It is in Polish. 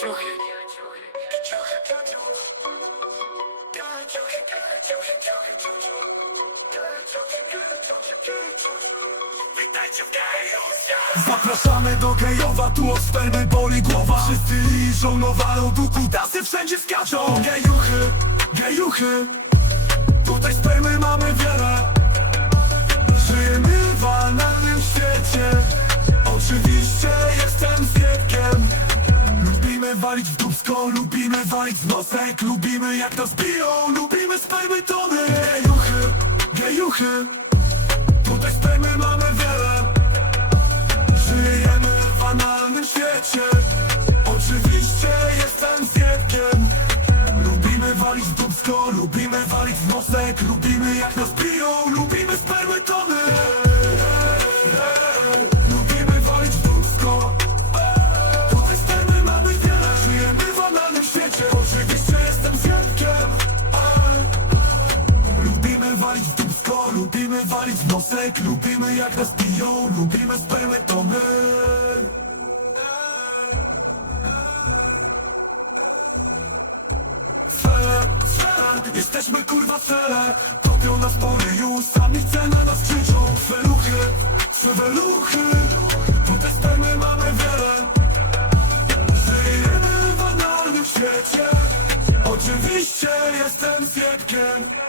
ciuchy. Zapraszamy do gejowa, tu od spermy boli głowa. Wszyscy liżą, nowają tu kutasy wszędzie skaczą. Gejuchy, gejuchy Tutaj spermy mamy wiele Lubimy walić w dubsko, lubimy walić w nosek Lubimy jak nas biją, lubimy spermy tony. Gejuchy, gejuchy Tutaj spermy mamy wiele. Żyjemy w analnym świecie. Oczywiście jestem zjebkiem Lubimy walić w dubsko, lubimy walić w nosek Lubimy jak nas biją, walić lubimy walić nosek Lubimy jak nas piją, lubimy spermy to my. Fele, jesteśmy kurwa fele Topią nas pory już, sami chce na nas krzyczą. Feluchy, feluchy Tutaj spermy mamy wiele. Żyjemy w analnym świecie. Oczywiście jestem zjebkiem